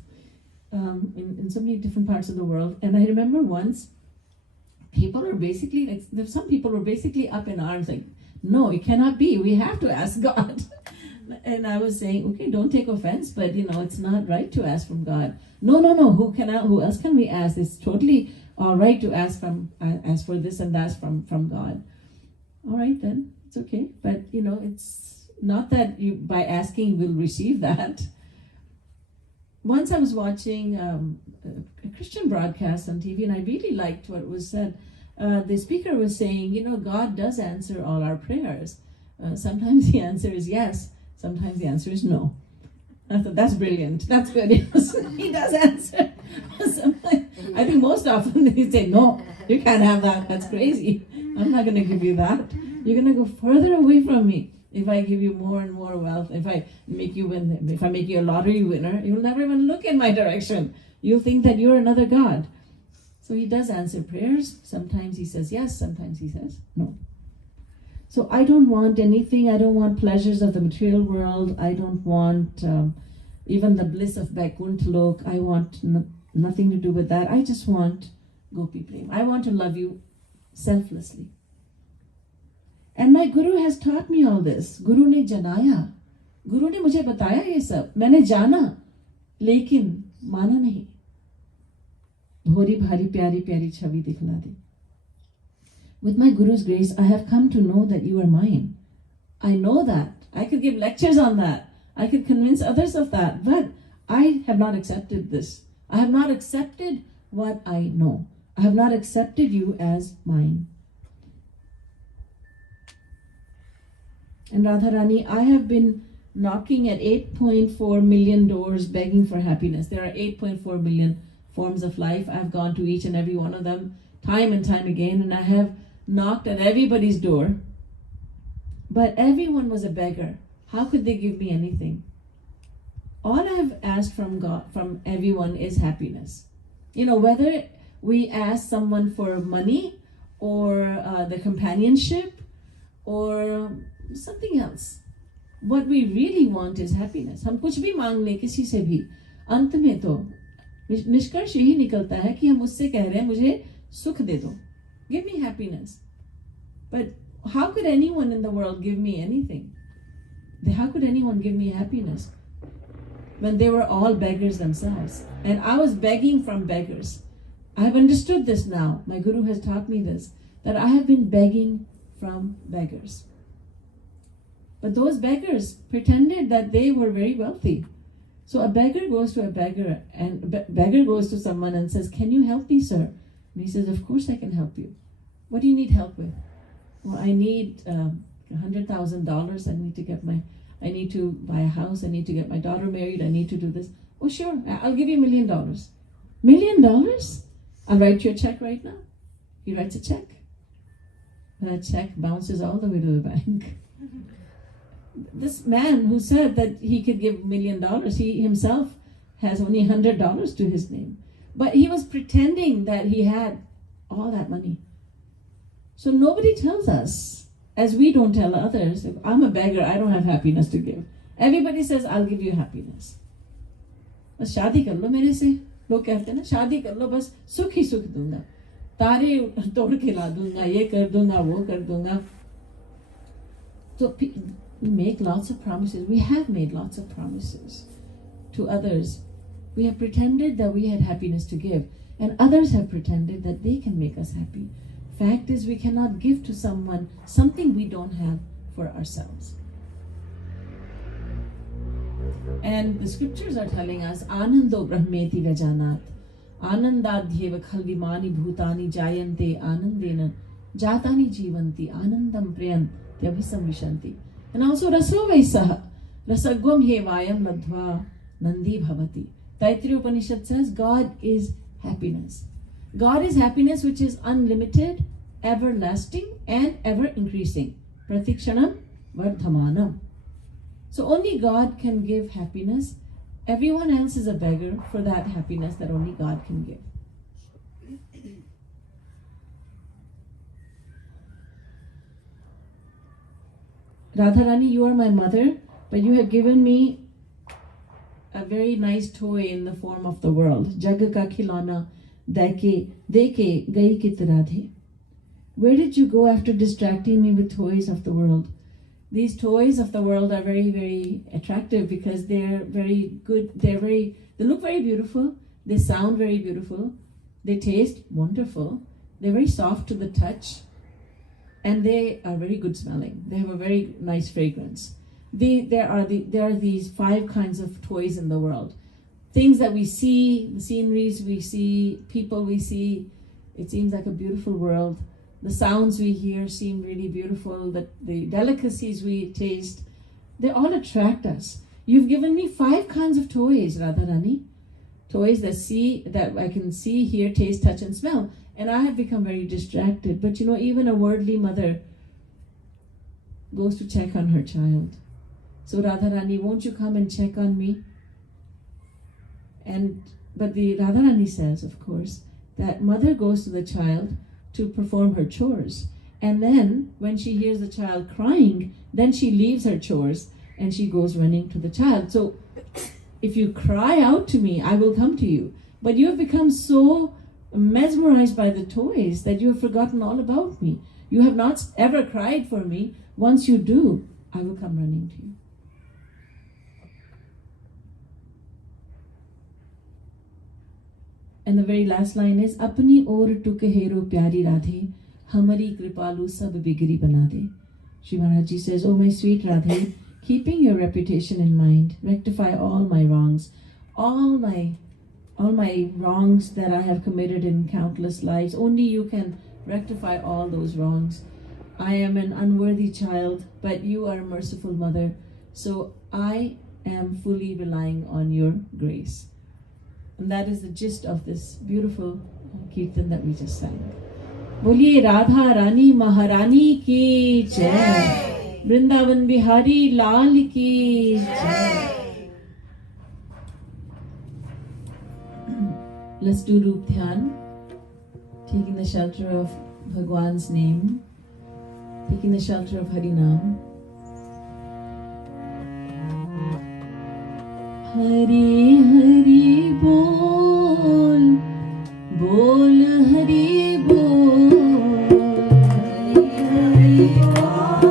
in so many different parts of the world. And I remember once, people are basically, some people were basically up in arms, like, no, it cannot be. We have to ask God. And I was saying, okay, don't take offense, but it's not right to ask from God. No. Who else can we ask? It's totally all right to ask for this and that from God. All right then, it's okay. But it's not that you by asking will receive that. Once I was watching a Christian broadcast on TV, and I really liked what was said. The speaker was saying, God does answer all our prayers. Sometimes the answer is yes. Sometimes the answer is no. I thought, that's brilliant. That's good. He does answer. I think most often they say, no, you can't have that. That's crazy. I'm not going to give you that. You're going to go further away from me. If I give you more and more wealth, if I make you a lottery winner, you'll never even look in my direction. You'll think that you're another God. So he does answer prayers. Sometimes he says yes, sometimes he says no. So I don't want anything. I don't want pleasures of the material world. I don't want even the bliss of Vaikuntha Lok. I want nothing to do with that. I just want Gopi Prem. I want to love you selflessly. And my Guru has taught me all this. Guru ne janaya. Guru ne mujhe bataya ye sab. Maine jana. Lekin mana nahi. Bhori bhari pyari pyari chhavi dikhla de. With my Guru's grace, I have come to know that you are mine. I know that. I could give lectures on that. I could convince others of that. But I have not accepted this. I have not accepted what I know. I have not accepted you as mine. And Radharani, I have been knocking at 8.4 million doors begging for happiness. There are 8.4 million forms of life. I've gone to each and every one of them time and time again, and I have knocked at everybody's door. But everyone was a beggar. How could they give me anything? All I have asked from God, from everyone, is happiness. Whether we ask someone for money or the companionship or something else, what we really want is happiness. हम कुछ भी मांग लें किसी से भी, अंत में तो निष्कर्ष यही निकलता है कि हम उससे कह रहे हैं मुझे सुख दे दो. Give me happiness. But how could anyone in the world give me anything? How could anyone give me happiness? when they were all beggars themselves. And I was begging from beggars. I have understood this now. My Guru has taught me this, that I have been begging from beggars. But those beggars pretended that they were very wealthy. So a beggar goes to a beggar, and beggar goes to someone and says, "Can you help me, sir?" And he says, "Of course I can help you. What do you need help with?" "Well, I need $100,000. I need to buy a house. I need to get my daughter married. I need to do this." "Oh, sure, I'll give you $1 million. $1 million? I'll write you a check right now." He writes a check. That check bounces all the way to the bank. This man who said that he could give $1 million, he himself has only $100 to his name. But he was pretending that he had all that money. So nobody tells us, as we don't tell others, if I'm a beggar, I don't have happiness to give. Everybody says, "I'll give you happiness." बस शादी कर लो मेरे से. लोग कहते हैं ना, शादी कर लो, बस सुख ही सुख दूंगा, तारे तोड़ के ला दूंगा, ये कर दूंगा, वो कर दूंगा. So we make lots of promises. We have made lots of promises to others. We have pretended that we had happiness to give, and others have pretended that they can make us happy. Fact is, we cannot give to someone something we don't have for ourselves. And the scriptures are telling us, "Anando brahmeti vajanat, anandadhyeva khalvimani bhutani jayante anandena, jatani jivanti anandam prayant abhisamvishanti." And also raso vaisaha, rasagvam hevayam ladva nandi bhavati. Taittiriya Upanishad says God is happiness. God is happiness which is unlimited, everlasting, and ever increasing. Pratikshanam vardhamanam. So only God can give happiness. Everyone else is a beggar for that happiness that only God can give. Radharani, you are my mother, but you have given me a very nice toy in the form of the world. Jagga ka khilana deke gai kit Radhe. Where did you go after distracting me with toys of the world? These toys of the world are very, very attractive because they're very good. They look very beautiful. They sound very beautiful. They taste wonderful. They're very soft to the touch. And they are very good smelling. They have a very nice fragrance. There are these 5 kinds of toys in the world. Things that we see, the sceneries we see, people we see. It seems like a beautiful world. The sounds we hear seem really beautiful. The delicacies we taste, they all attract us. You've given me 5 kinds of toys, Radharani. Toys that I can see, hear, taste, touch, and smell. And I have become very distracted. But even a worldly mother goes to check on her child. So Radharani, won't you come and check on me? But the Radharani says, of course, that mother goes to the child to perform her chores. And then when she hears the child crying, then she leaves her chores and she goes running to the child. So if you cry out to me, I will come to you. But you have become so mesmerized by the toys that you have forgotten all about me. You have not ever cried for me. Once you do, I will come running to you. And the very last line is, "Apni or tukehero pyari Radhe, hamari Kripalu sab bigri bana de." Shri Maharaj says, "Oh my sweet Radhe, keeping your reputation in mind, rectify all my wrongs, all my wrongs that I have committed in countless lives. Only you can rectify all those wrongs. I am an unworthy child, but you are a merciful mother, so I am fully relying on your grace." And that is the gist of this beautiful kirtan that we just sang. Boliye Radha Rani Maharani ki jai. Vrindavan Bihari Lal ki jai. Let's do Roop Dhyan, taking the shelter of Bhagwan's name, taking the shelter of Harinam. Hari Hari Bol, Bol Hari Bol, Hari Hari Bol,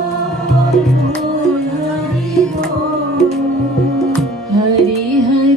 Bol Hari Bol, Hari Hari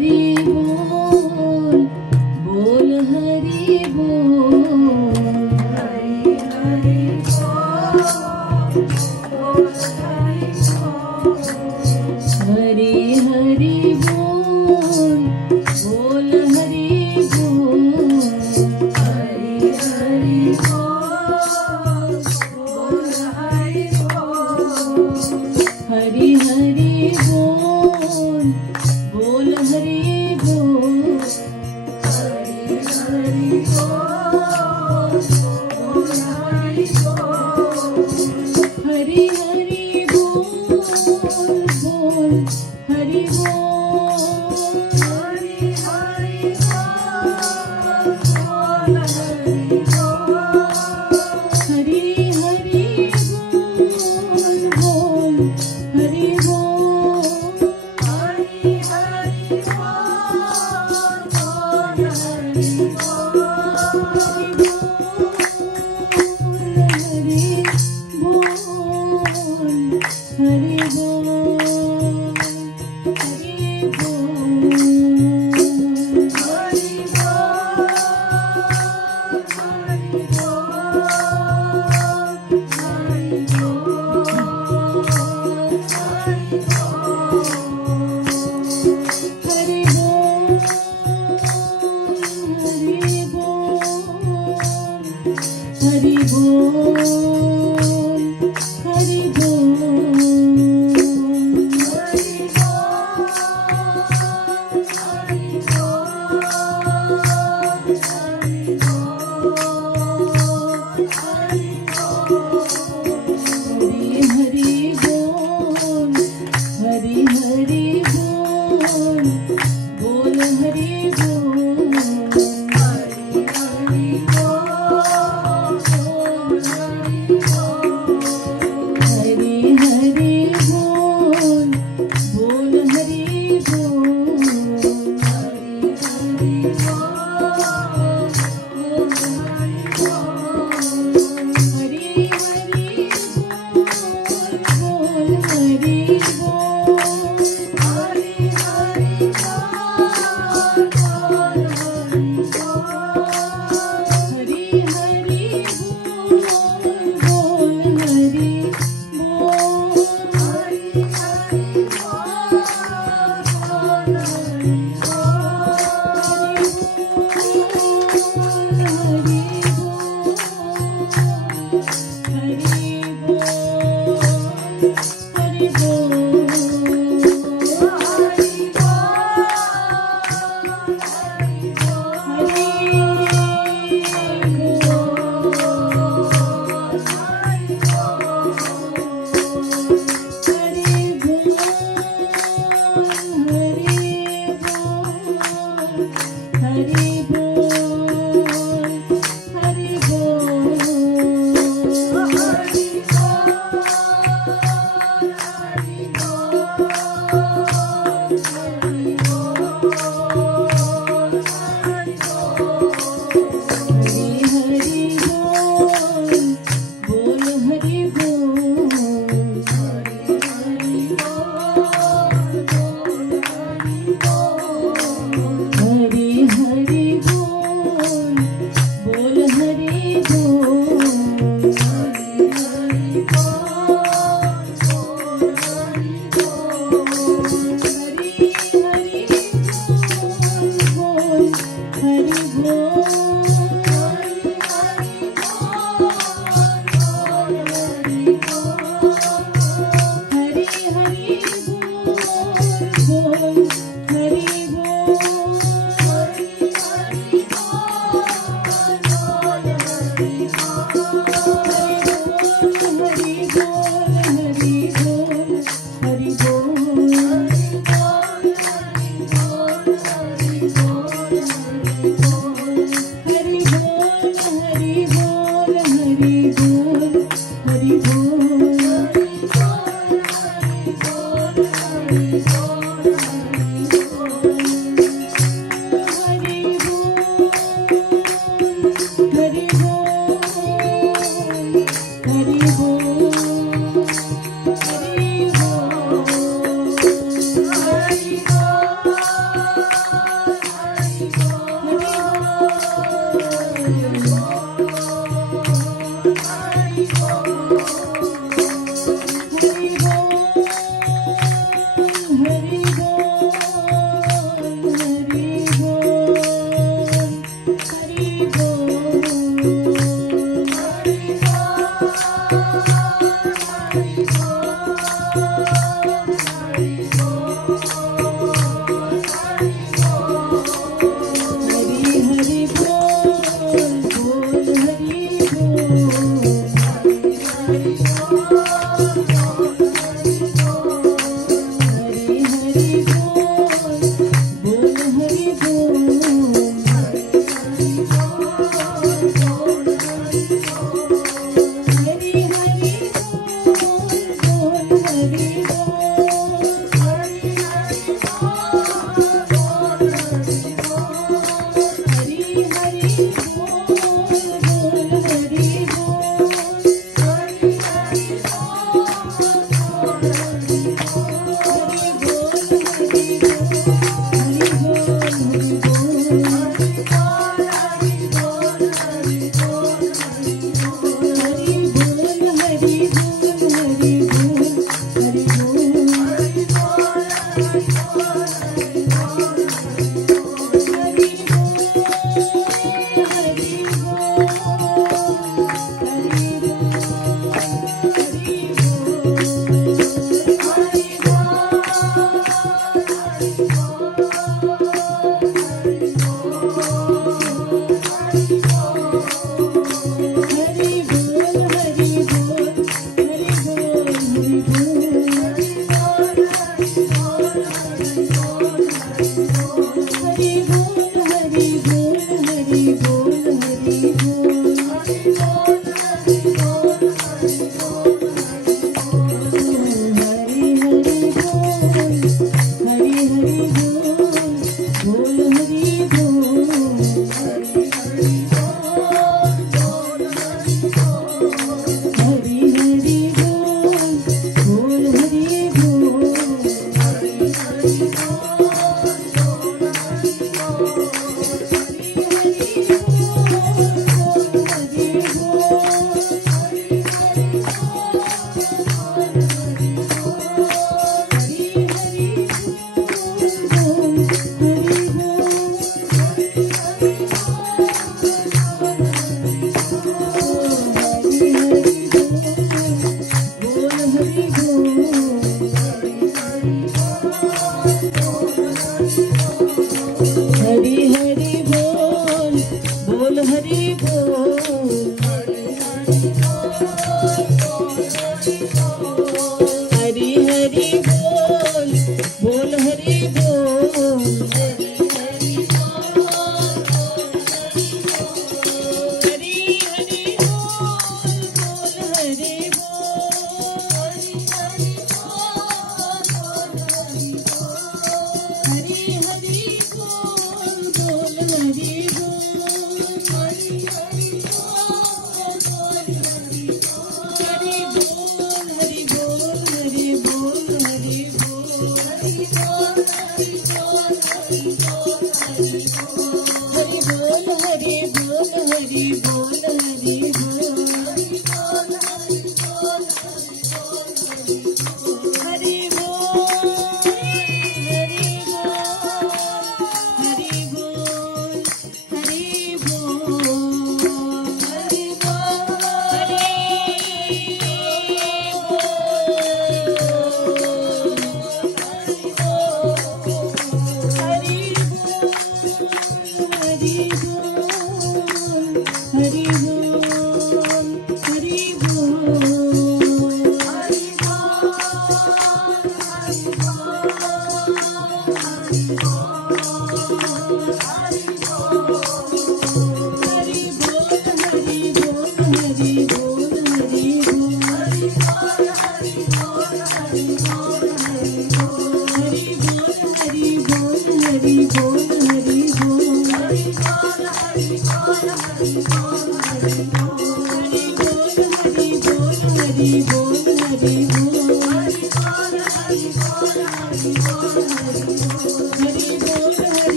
Hare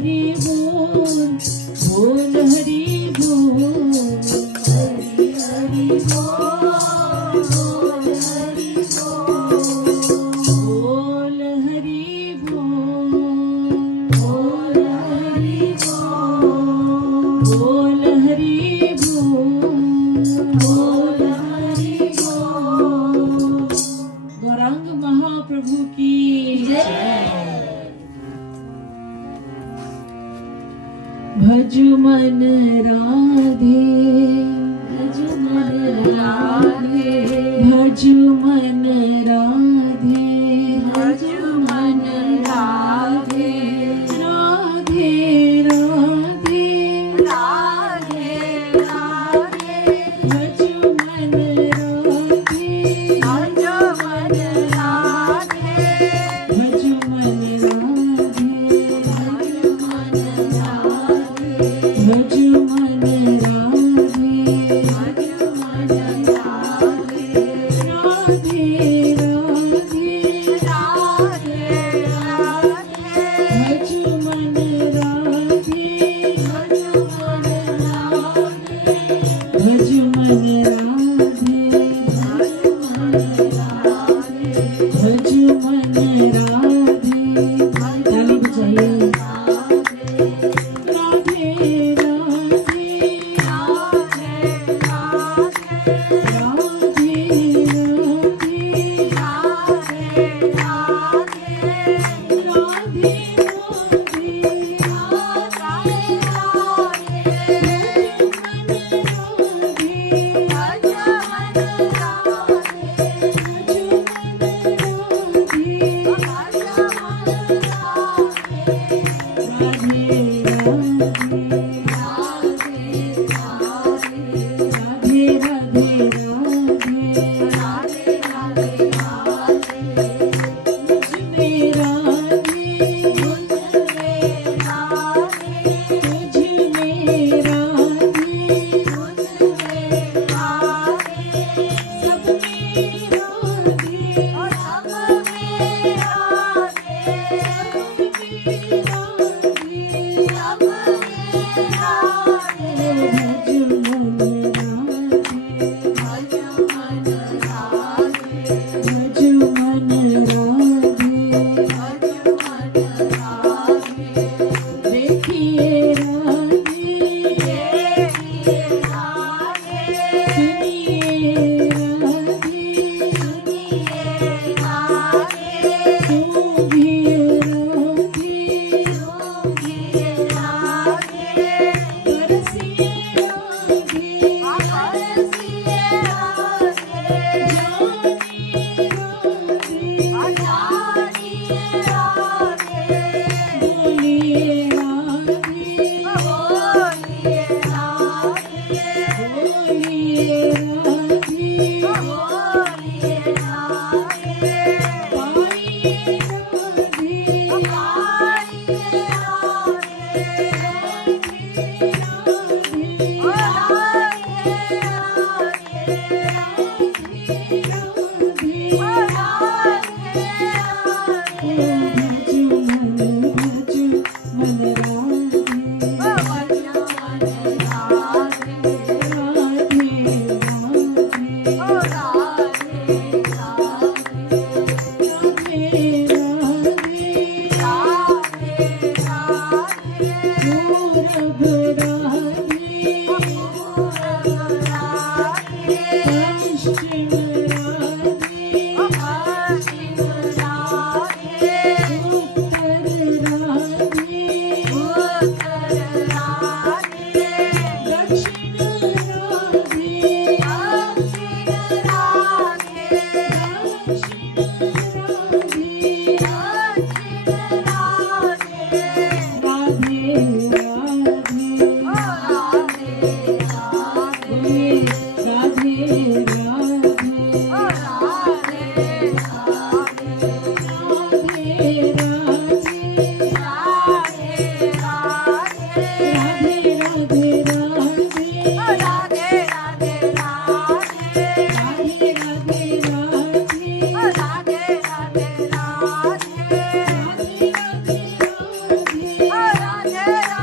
Hari बोल, बोल हरि बोल, हरि हरि बोल, बोल हरि बोल, बोल हरि बोल, बोल हरि बोल, बोल हरि बोल, बोल हरि बोल। गौरांग महाप्रभु की जय। भज मन राधे, भज मन राधे, भज मन राधे, भज मन राधे, राधे राधे, राधे राधे, भज मन राधे, भज मन राधे, भज मन राधे, भज मन राधे, भज मन राधे, राधे राधे, राधे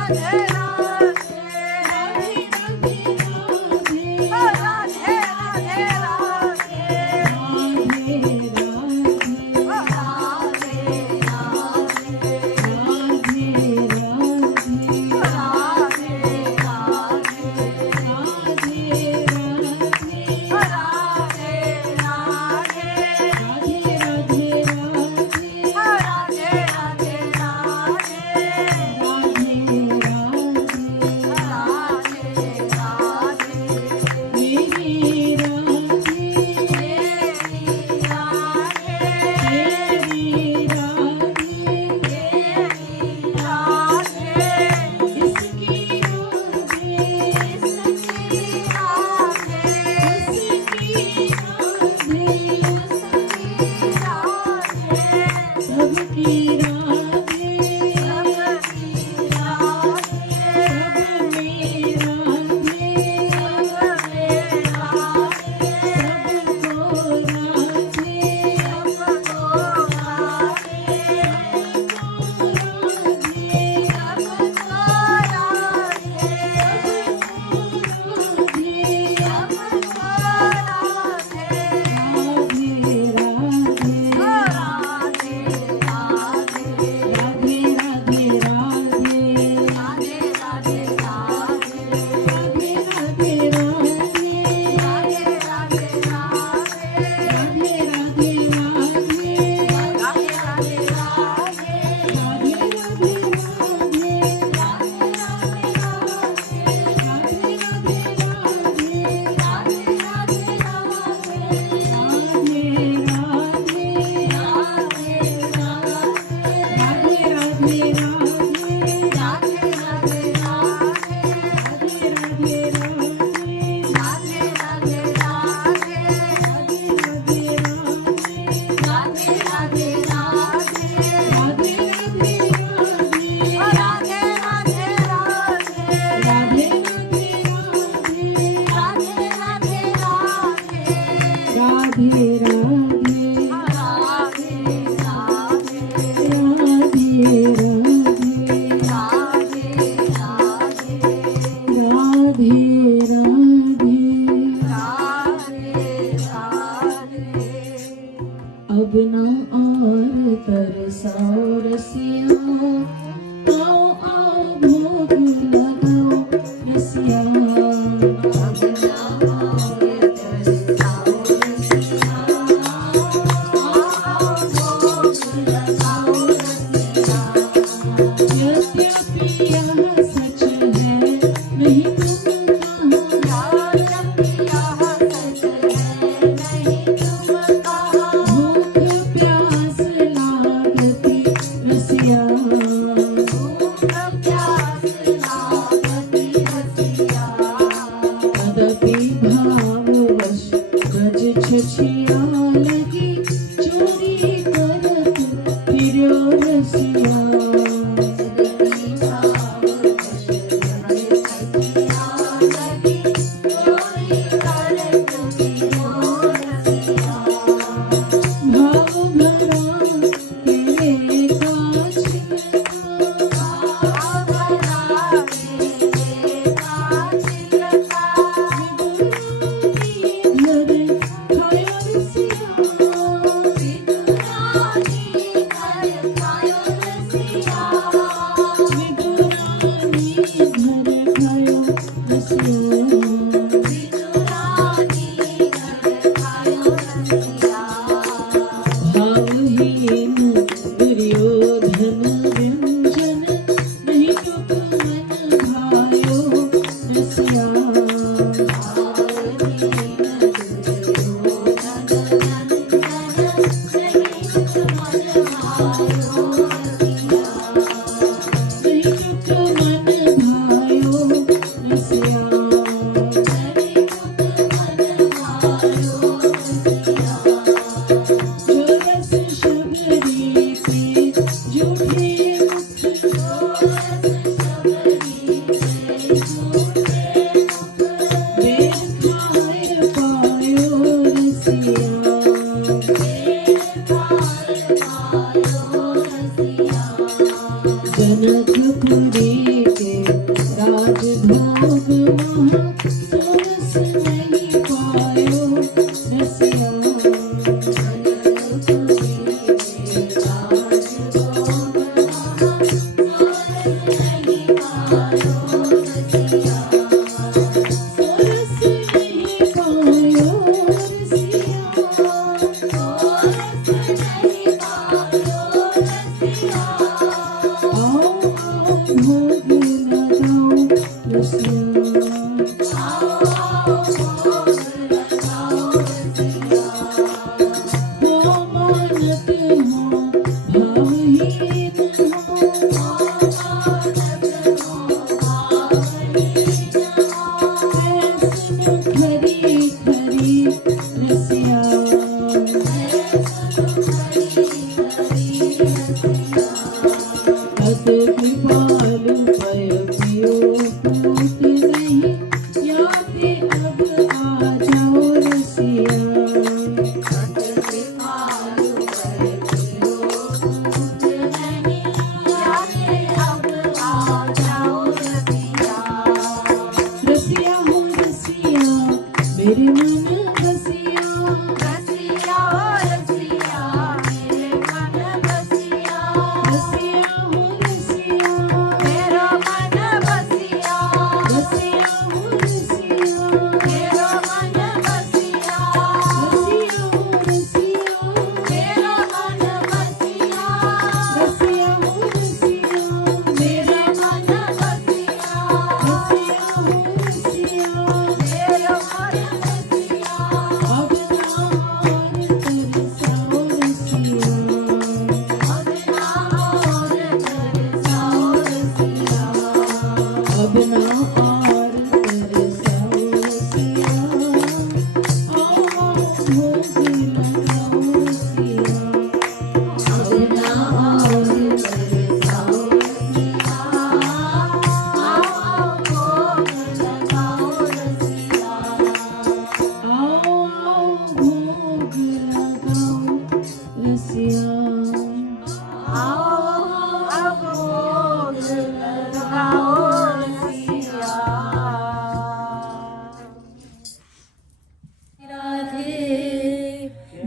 Radhe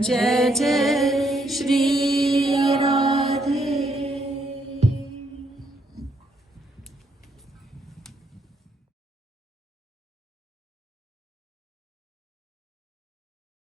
Jai